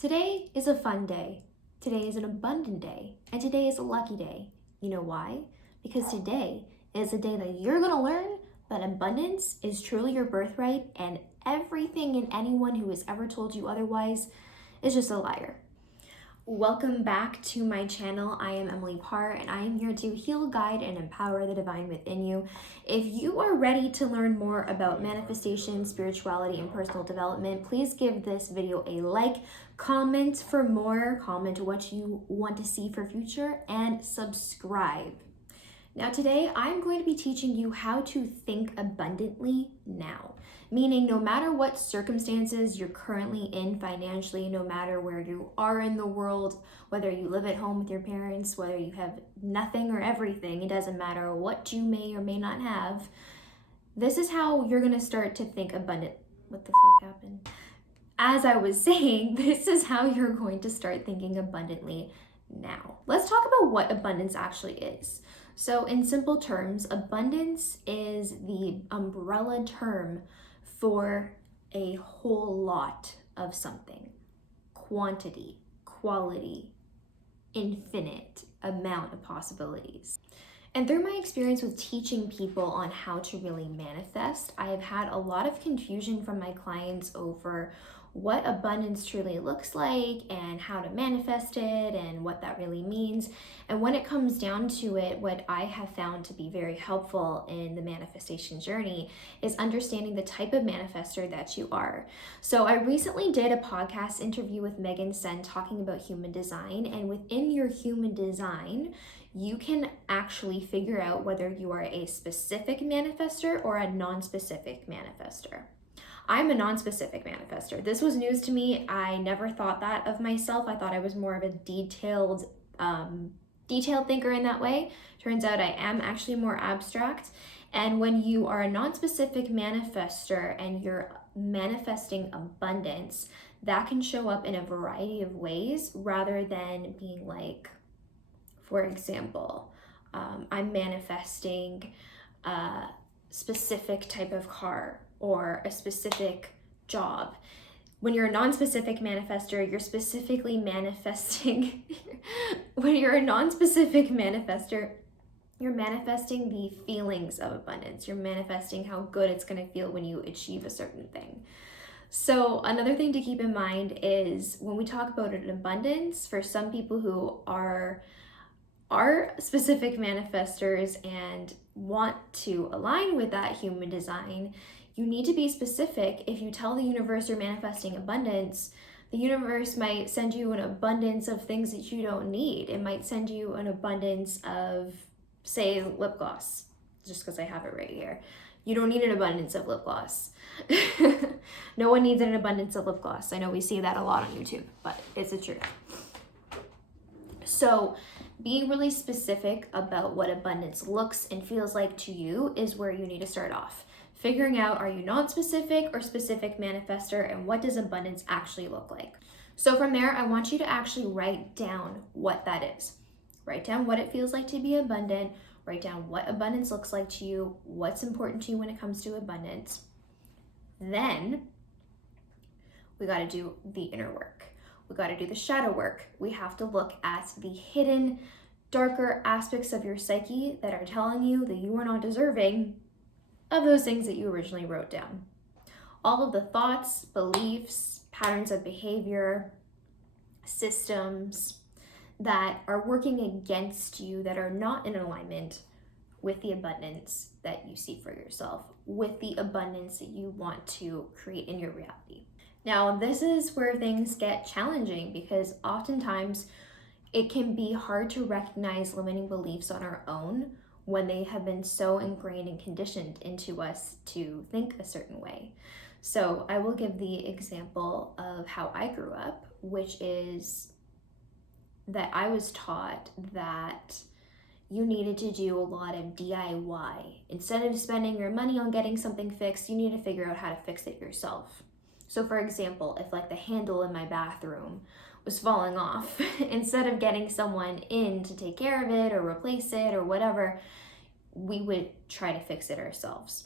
Today is a fun day. Today is an abundant day. And today is a lucky day. You know why? Because today is a day that you're going to learn that abundance is truly your birthright, and everything and anyone who has ever told you otherwise is just a liar. Welcome back to my channel. I am Emily Parr, and I am here to heal, guide, and empower the divine within you. If you are ready to learn more about manifestation, spirituality, and personal development, please give this video a like, comment for more, comment what you want to see for future, and subscribe. Now today, I'm going to be teaching you how to think abundantly now. Meaning no matter what circumstances you're currently in financially, no matter where you are in the world, whether you live at home with your parents, whether you have nothing or everything, it doesn't matter what you may or may not have, this is how you're gonna start to think abundant. What the fuck happened? As I was saying, this is how you're going to start thinking abundantly now. Let's talk about what abundance actually is. So in simple terms, abundance is the umbrella term for a whole lot of something. Quantity, quality, infinite amount of possibilities. And through my experience with teaching people on how to really manifest, I have had a lot of confusion from my clients over what abundance truly looks like and how to manifest it and what that really means. And when it comes down to it, what I have found to be very helpful in the manifestation journey is understanding the type of manifester that you are. So I recently did a podcast interview with Megan Sen talking about human design, and within your human design, you can actually figure out whether you are a specific manifester or a non-specific manifester. I'm a non-specific manifester. This was news to me. I never thought that of myself. I thought I was more of a detailed thinker in that way. Turns out I am actually more abstract. And when you are a non-specific manifester and you're manifesting abundance, that can show up in a variety of ways rather than being like, for example, I'm manifesting a specific type of car or a specific job. When you're a non-specific manifester, you're specifically manifesting, when you're a non-specific manifester, you're manifesting the feelings of abundance. You're manifesting how good it's gonna feel when you achieve a certain thing. So another thing to keep in mind is when we talk about an abundance, for some people who are specific manifestors and want to align with that human design, you need to be specific. If you tell the universe you're manifesting abundance, the universe might send you an abundance of things that you don't need. It might send you an abundance of, say, lip gloss, just because I have it right here. You don't need an abundance of lip gloss. No one needs an abundance of lip gloss. I know we see that a lot on YouTube, but it's the truth. So being really specific about what abundance looks and feels like to you is where you need to start off. Figuring out, are you non-specific or specific manifester, and what does abundance actually look like? So from there, I want you to actually write down what that is. Write down what it feels like to be abundant. Write down what abundance looks like to you, what's important to you when it comes to abundance. Then we got to do the inner work. We got to do the shadow work. We have to look at the hidden, darker aspects of your psyche that are telling you that you are not deserving of those things that you originally wrote down. All of the thoughts, beliefs, patterns of behavior, systems that are working against you, that are not in alignment with the abundance that you see for yourself, with the abundance that you want to create in your reality. Now, this is where things get challenging because oftentimes it can be hard to recognize limiting beliefs on our own when they have been so ingrained and conditioned into us to think a certain way. So I will give the example of how I grew up, which is that I was taught that you needed to do a lot of DIY. Instead of spending your money on getting something fixed, you need to figure out how to fix it yourself. So for example, if like the handle in my bathroom was falling off, instead of getting someone in to take care of it or replace it or whatever, we would try to fix it ourselves.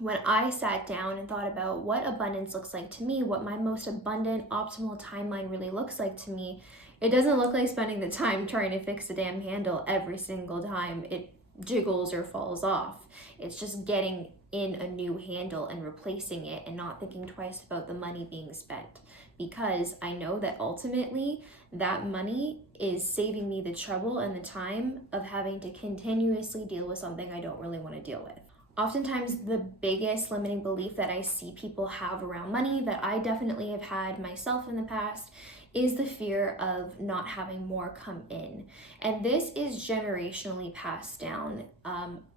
when I sat down and thought about what abundance looks like to me, what my most abundant, optimal timeline really looks like to me, it doesn't look like spending the time trying to fix the damn handle every single time it jiggles or falls off. It's just getting in a new handle and replacing it and not thinking twice about the money being spent. Because I know that ultimately that money is saving me the trouble and the time of having to continuously deal with something I don't really want to deal with. Oftentimes, the biggest limiting belief that I see people have around money, that I definitely have had myself in the past, is the fear of not having more come in. And this is generationally passed down.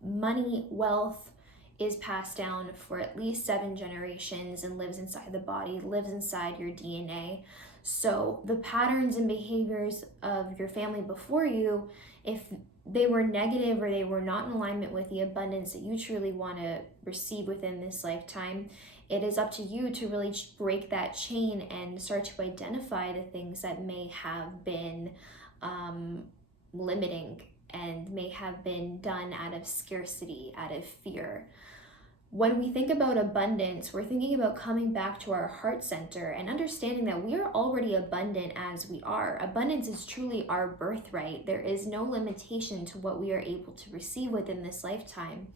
Money, wealth is passed down for at least 7 generations and lives inside the body, lives inside your DNA. So the patterns and behaviors of your family before you, if they were negative or they were not in alignment with the abundance that you truly want to receive within this lifetime, it is up to you to really break that chain and start to identify the things that may have been limiting and may have been done out of scarcity, out of fear. When we think about abundance, we're thinking about coming back to our heart center and understanding that we are already abundant as we are. Abundance is truly our birthright. There is no limitation to what we are able to receive within this lifetime.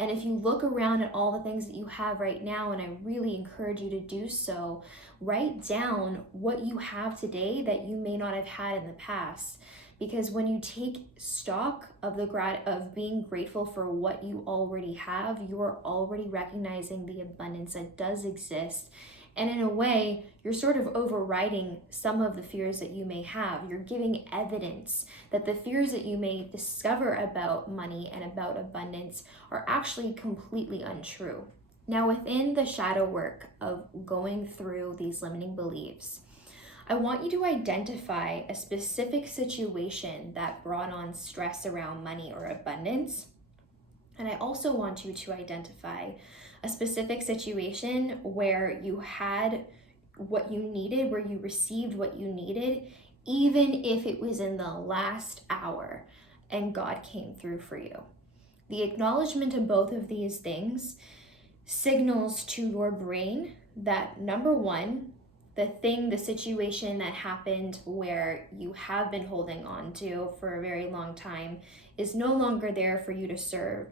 And if you look around at all the things that you have right now, and I really encourage you to do so, write down what you have today that you may not have had in the past. Because when you take stock of of being grateful for what you already have, you are already recognizing the abundance that does exist. And in a way, you're sort of overriding some of the fears that you may have. You're giving evidence that the fears that you may discover about money and about abundance are actually completely untrue. Now, within the shadow work of going through these limiting beliefs, I want you to identify a specific situation that brought on stress around money or abundance. And I also want you to identify a specific situation where you had what you needed, where you received what you needed, even if it was in the last hour and God came through for you. The acknowledgement of both of these things signals to your brain that, number one, the situation that happened where you have been holding on to for a very long time is no longer there for you to serve,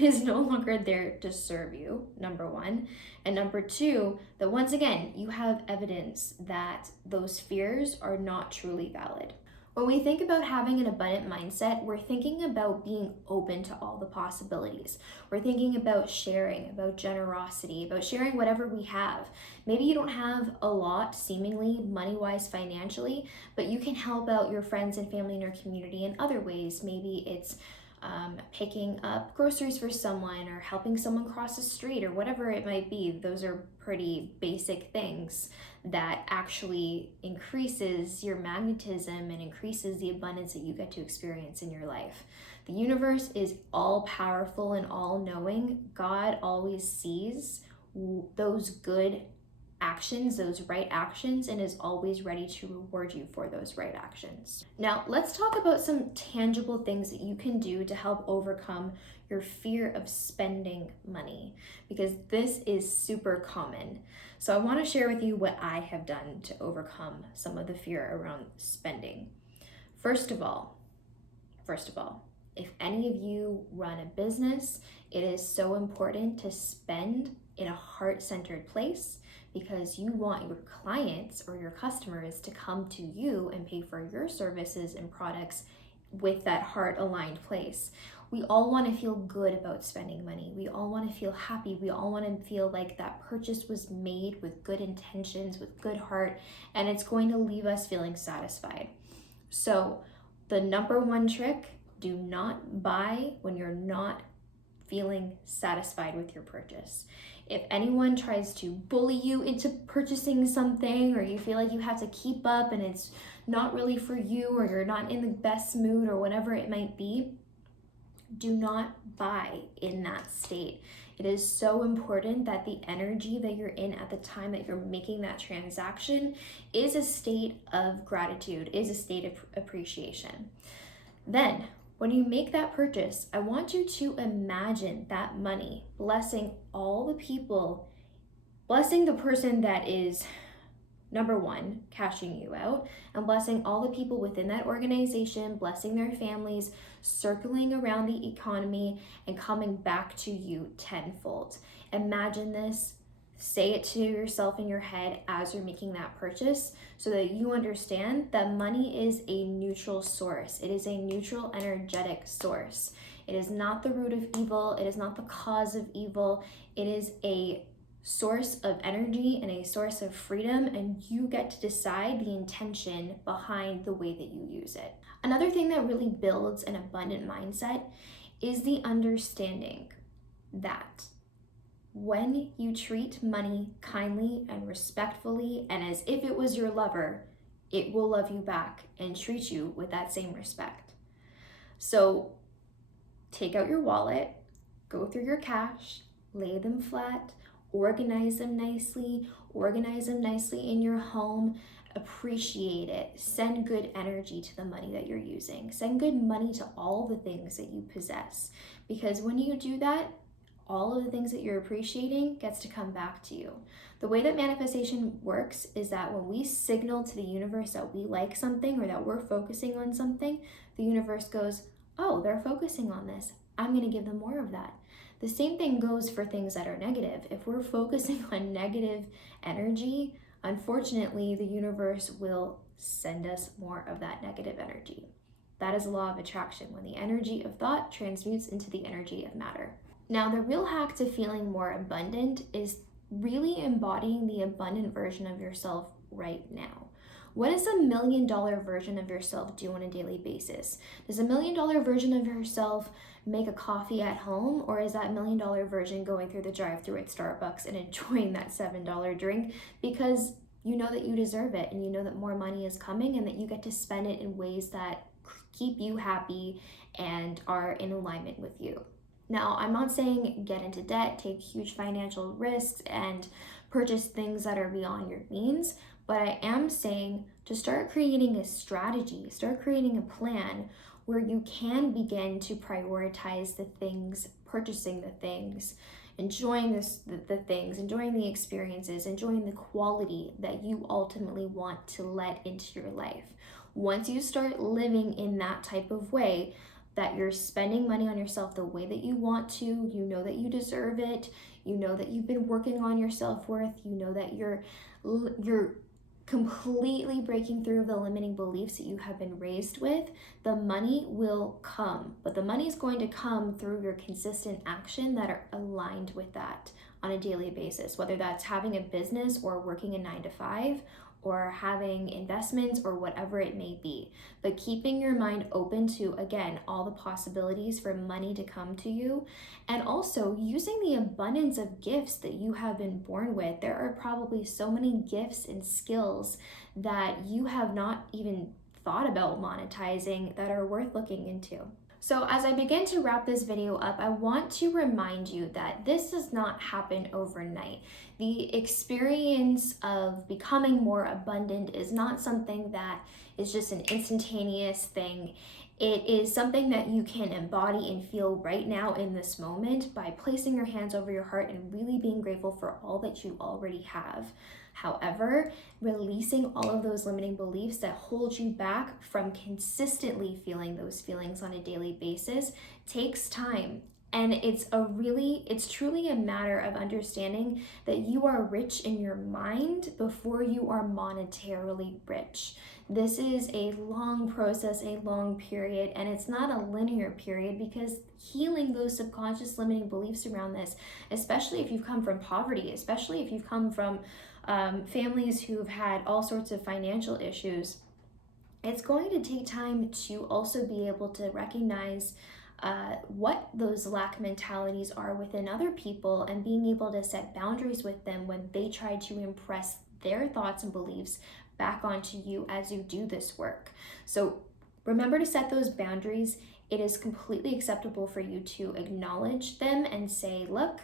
is no longer there to serve you, number one. And number two, that once again, you have evidence that those fears are not truly valid. When we think about having an abundant mindset, we're thinking about being open to all the possibilities. We're thinking about sharing, about generosity, about sharing whatever we have. Maybe you don't have a lot, seemingly, money-wise, financially, but you can help out your friends and family in your community in other ways. Maybe it's picking up groceries for someone or helping someone cross the street or whatever it might be. Those are pretty basic things that actually increases your magnetism and increases the abundance that you get to experience in your life. The universe is all powerful and all knowing. God always sees those good actions, those right actions, and is always ready to reward you for those right actions. Now, let's talk about some tangible things that you can do to help overcome your fear of spending money, because this is super common. So I want to share with you what I have done to overcome some of the fear around spending. First of all, if any of you run a business, it is so important to spend in a heart-centered place, because you want your clients or your customers to come to you and pay for your services and products with that heart-aligned place. We all want to feel good about spending money. We all want to feel happy. We all want to feel like that purchase was made with good intentions, with good heart, and it's going to leave us feeling satisfied. So the number one trick, do not buy when you're not feeling satisfied with your purchase. If anyone tries to bully you into purchasing something, or you feel like you have to keep up and it's not really for you, or you're not in the best mood, or whatever it might be, do not buy in that state. It is so important that the energy that you're in at the time that you're making that transaction is a state of gratitude, is a state of appreciation. Then, When you make that purchase, I want you to imagine that money blessing all the people, blessing the person that is number one, cashing you out, and blessing all the people within that organization, blessing their families, circling around the economy, and coming back to you tenfold. Imagine this. Say it to yourself in your head as you're making that purchase so that you understand that money is a neutral source. It is a neutral energetic source. It is not the root of evil. It is not the cause of evil. It is a source of energy and a source of freedom, and you get to decide the intention behind the way that you use it. Another thing that really builds an abundant mindset is the understanding that when you treat money kindly and respectfully and as if it was your lover, it will love you back and treat you with that same respect. So take out your wallet, go through your cash, lay them flat, organize them nicely in your home, appreciate it, send good energy to the money that you're using, send good money to all the things that you possess, because when you do that, all of the things that you're appreciating gets to come back to you. The way that manifestation works is that when we signal to the universe that we like something or that we're focusing on something, the universe goes, oh, they're focusing on this, I'm going to give them more of that. The same thing goes for things that are negative. If we're focusing on negative energy, unfortunately, the universe will send us more of that negative energy. That is a law of attraction, when the energy of thought transmutes into the energy of matter. Now, the real hack to feeling more abundant is really embodying the abundant version of yourself right now. What does $1 million version of yourself do on a daily basis? Does $1 million version of yourself make a coffee at home, or is that $1 million version going through the drive-thru at Starbucks and enjoying that $7 drink because you know that you deserve it and you know that more money is coming and that you get to spend it in ways that keep you happy and are in alignment with you? Now, I'm not saying get into debt, take huge financial risks, and purchase things that are beyond your means, but I am saying to start creating a strategy, start creating a plan where you can begin to prioritize the things, purchasing the things, enjoying the things, enjoying the experiences, enjoying the quality that you ultimately want to let into your life. Once you start living in that type of way, that you're spending money on yourself the way that you want to, you know that you deserve it, you know that you've been working on your self-worth, you know that you're completely breaking through the limiting beliefs that you have been raised with, the money will come. But the money is going to come through your consistent action that are aligned with that on a daily basis, whether that's having a business or working a 9-to-5 or having investments or whatever it may be. But keeping your mind open to, again, all the possibilities for money to come to you, and also using the abundance of gifts that you have been born with. There are probably so many gifts and skills that you have not even thought about monetizing that are worth looking into. So as I begin to wrap this video up, I want to remind you that this does not happen overnight. The experience of becoming more abundant is not something that is just an instantaneous thing. It is something that you can embody and feel right now in this moment by placing your hands over your heart and really being grateful for all that you already have. However, releasing all of those limiting beliefs that hold you back from consistently feeling those feelings on a daily basis takes time. And it's truly a matter of understanding that you are rich in your mind before you are monetarily rich. This is a long process, a long period, and it's not a linear period, because healing those subconscious limiting beliefs around this, especially if you've come from poverty, especially if you've come from families who've had all sorts of financial issues, it's going to take time to also be able to recognize what those lack mentalities are within other people, and being able to set boundaries with them when they try to impress their thoughts and beliefs back onto you as you do this work. So remember to set those boundaries. It is completely acceptable for you to acknowledge them and say, look,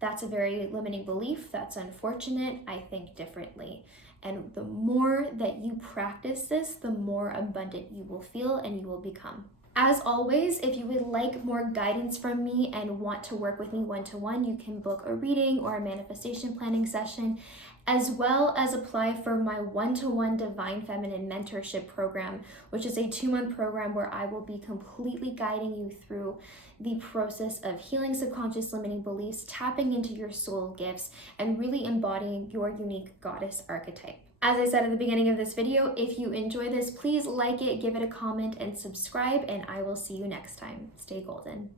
that's a very limiting belief. That's unfortunate. I think differently. And the more that you practice this, the more abundant you will feel and you will become. As always, if you would like more guidance from me and want to work with me one-to-one, you can book a reading or a manifestation planning session, as well as apply for my one-to-one Divine Feminine Mentorship Program, which is a 2-month program where I will be completely guiding you through the process of healing subconscious limiting beliefs, tapping into your soul gifts, and really embodying your unique goddess archetype. As I said at the beginning of this video, if you enjoy this, please like it, give it a comment, and subscribe, and I will see you next time. Stay golden.